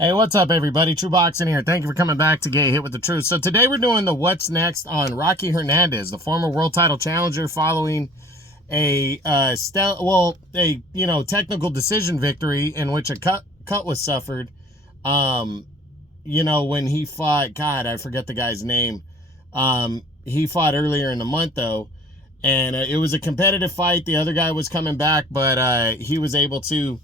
Hey, what's up, everybody? True Boxing here. Thank you for coming back to Get Hit with the Truth. So today we're doing the What's Next on Rocky Hernandez, the former world title challenger, following a technical decision victory in which a cut was suffered. When he fought, God, I forget the guy's name. He fought earlier in the month though, and it was a competitive fight. The other guy was coming back, but he was able to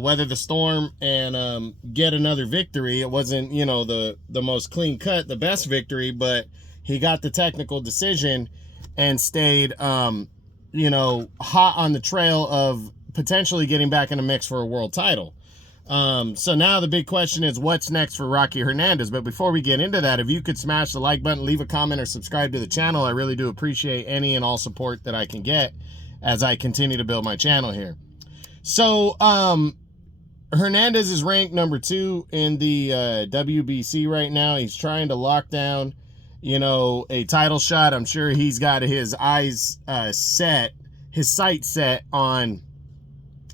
weather the storm and get another victory. It wasn't, the most clean cut, the best victory, but he got the technical decision and stayed, hot on the trail of potentially getting back in the mix for a world title. So now the big question is, what's next for Rocky Hernandez? But before we get into that, if you could smash the like button, leave a comment, or subscribe to the channel, I really do appreciate any and all support that I can get as I continue to build my channel here. So, Hernandez is ranked number 2 in the WBC right now. He's trying to lock down, a title shot. I'm sure he's got his eyes his sights set on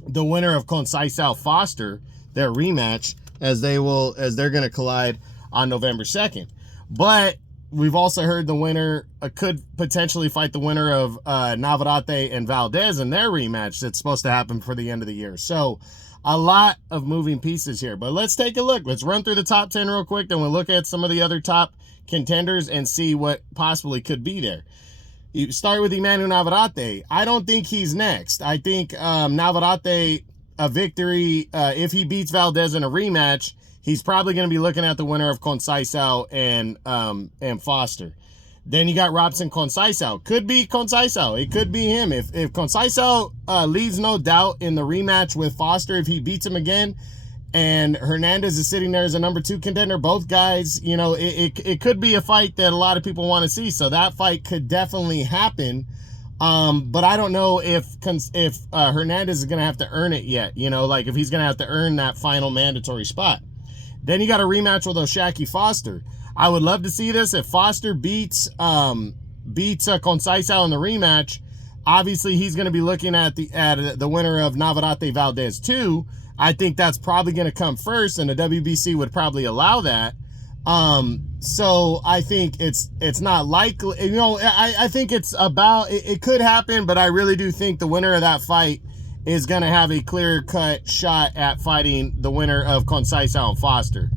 the winner of Conceição Foster, their rematch, as they're going to collide on November 2nd. But we've also heard the winner could potentially fight the winner of Navarrete and Valdez in their rematch that's supposed to happen for the end of the year. So a lot of moving pieces here. But let's take a look. Let's run through the top 10 real quick. Then we'll look at some of the other top contenders and see what possibly could be there. You start with Emmanuel Navarrete. I don't think he's next. I think Navarrete, a victory, if he beats Valdez in a rematch, he's probably going to be looking at the winner of Conceição and Foster. Then you got Robson Conceição. Could be Conceição. It could be him. If Conceição leaves no doubt in the rematch with Foster, if he beats him again, and Hernandez is sitting there as a number 2 contender, both guys, it could be a fight that a lot of people want to see. So that fight could definitely happen. But I don't know if Hernandez is going to have to earn it yet. If he's going to have to earn that final mandatory spot. Then you got a rematch with O'Shaquie Foster. I would love to see this. If Foster beats Conceição in the rematch, obviously he's going to be looking at the winner of Navarrete Valdez 2. I think that's probably going to come first, and the WBC would probably allow that. So I think it's not likely. I think it could happen, but I really do think the winner of that fight is going to have a clear-cut shot at fighting the winner of Conceição and Foster.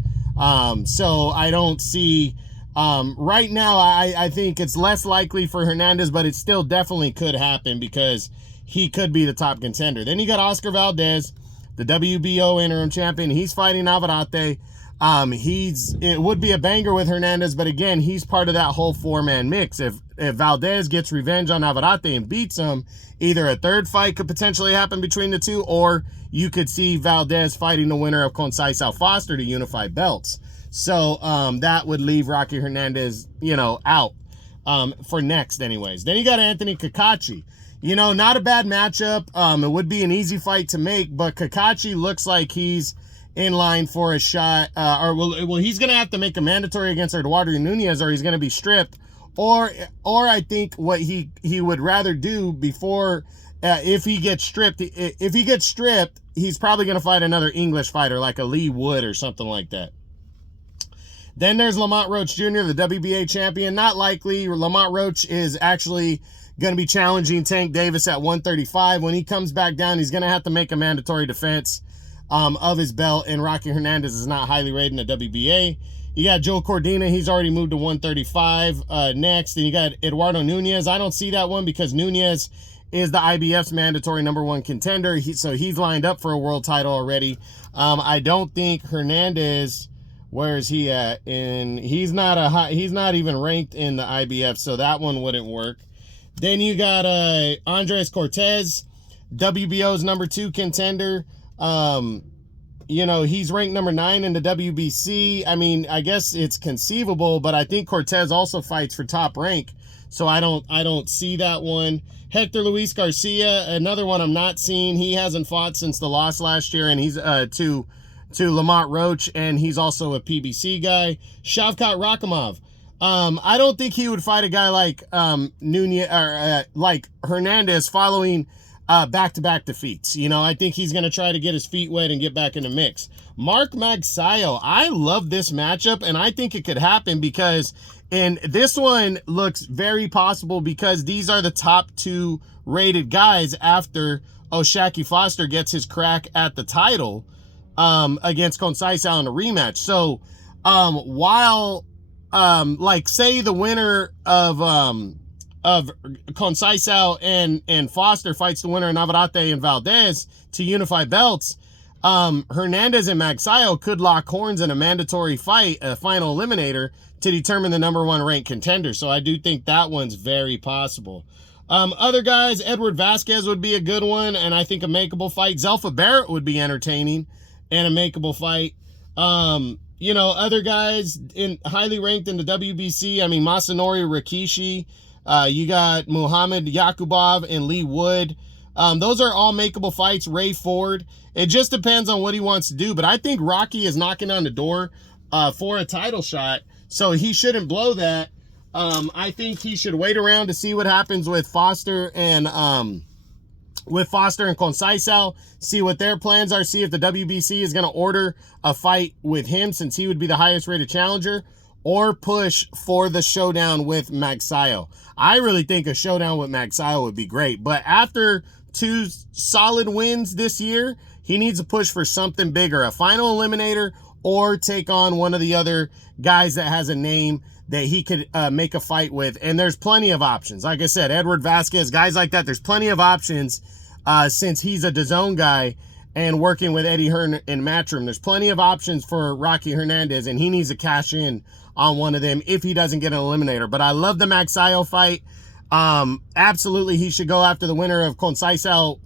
So I don't see, right now, I think it's less likely for Hernandez, but it still definitely could happen because he could be the top contender. Then you got Oscar Valdez, the WBO interim champion. He's fighting Navarrete. It would be a banger with Hernandez, but again, he's part of that whole 4-man mix. If Valdez gets revenge on Navarrete and beats him, either a third fight could potentially happen between the two, or you could see Valdez fighting the winner of Conceição Foster to unify belts. So that would leave Rocky Hernandez, out for next anyways. Then you got Anthony Cacace. Not a bad matchup. It would be an easy fight to make, but Cacace looks like he's in line for a shot, he's going to have to make a mandatory against Eduardo Nunez, or he's going to be stripped, or I think what he would rather do before, if he gets stripped, he's probably going to fight another English fighter like a Lee Wood or something like that. Then there's Lamont Roach Jr., the WBA champion. Not likely. Lamont Roach is actually going to be challenging Tank Davis at 135. When he comes back down, he's going to have to make a mandatory defense of his belt, and Rocky Hernandez is not highly rated in the WBA. You got Joe Cordina. He's already moved to 135 next. And you got Eduardo Nunez. I don't see that one because Nunez is the IBF's mandatory number 1 contender. So he's lined up for a world title already. I don't think Hernandez, where is he at? And he's not even ranked in the IBF, so that one wouldn't work. Then you got Andres Cortez, WBO's number 2 contender. He's ranked number 9 in the WBC. I mean, I guess it's conceivable, but I think Cortez also fights for top rank. So I don't see that one. Hector Luis Garcia, another one I'm not seeing. He hasn't fought since the loss last year, and he's to Lamont Roach, and he's also a PBC guy. Shavkat Rakhimov. I don't think he would fight a guy like Nunez or like Hernandez following back-to-back defeats. You know, I think he's going to try to get his feet wet and get back in the mix. Mark Magsayo, I love this matchup, and I think it could happen because, and this one looks very possible because these are the top 2 rated guys after O'Shaquie Foster gets his crack at the title against Conceição in a rematch. So while like say the winner of Conceição and Foster fights the winner of Navarrete and Valdez to unify belts, Hernandez and Magsayo could lock horns in a mandatory fight, a final eliminator, to determine the number 1 ranked contender. So I do think that one's very possible. Other guys, Edward Vasquez would be a good one, and I think a makeable fight. Zelfa Barrett would be entertaining and a makeable fight. You know, other guys in highly ranked in the WBC, I mean, Masanori Rikishi, you got Muhammad Yakubov and Lee Wood. Those are all makeable fights. Ray Ford. It just depends on what he wants to do, but I think Rocky is knocking on the door for a title shot, so he shouldn't blow that. I think he should wait around to see what happens with Foster and Conceição, see what their plans are, see if the WBC is going to order a fight with him since he would be the highest rated challenger, or push for the showdown with Magsayo. I really think a showdown with Magsayo would be great, but after 2 solid wins this year, he needs to push for something bigger, a final eliminator, or take on one of the other guys that has a name that he could make a fight with. And there's plenty of options. Like I said, Edward Vasquez, guys like that, there's plenty of options since he's a DAZN guy and working with Eddie Hearn in Matchroom. There's plenty of options for Rocky Hernandez, and he needs to cash in on one of them if he doesn't get an eliminator. But I love the Magsayo fight. Absolutely, he should go after the winner of Conceição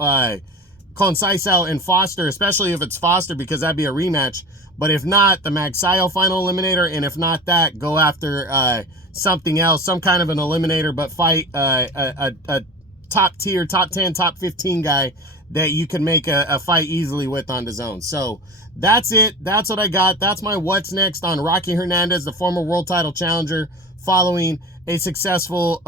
and Foster, especially if it's Foster, because that'd be a rematch. But if not, the Magsayo final eliminator, and if not that, go after something else, some kind of an eliminator, but fight a top tier, top 10, top 15 guy that you can make a fight easily with on DAZN. So that's it. That's what I got. That's my what's next on Rocky Hernandez, the former world title challenger, following a successful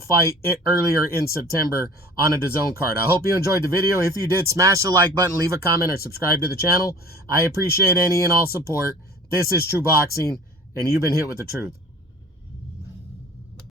fight earlier in September on a DAZN card. I hope you enjoyed the video. If you did, smash the like button, leave a comment, or subscribe to the channel. I appreciate any and all support. This is True Boxing, and you've been hit with the truth.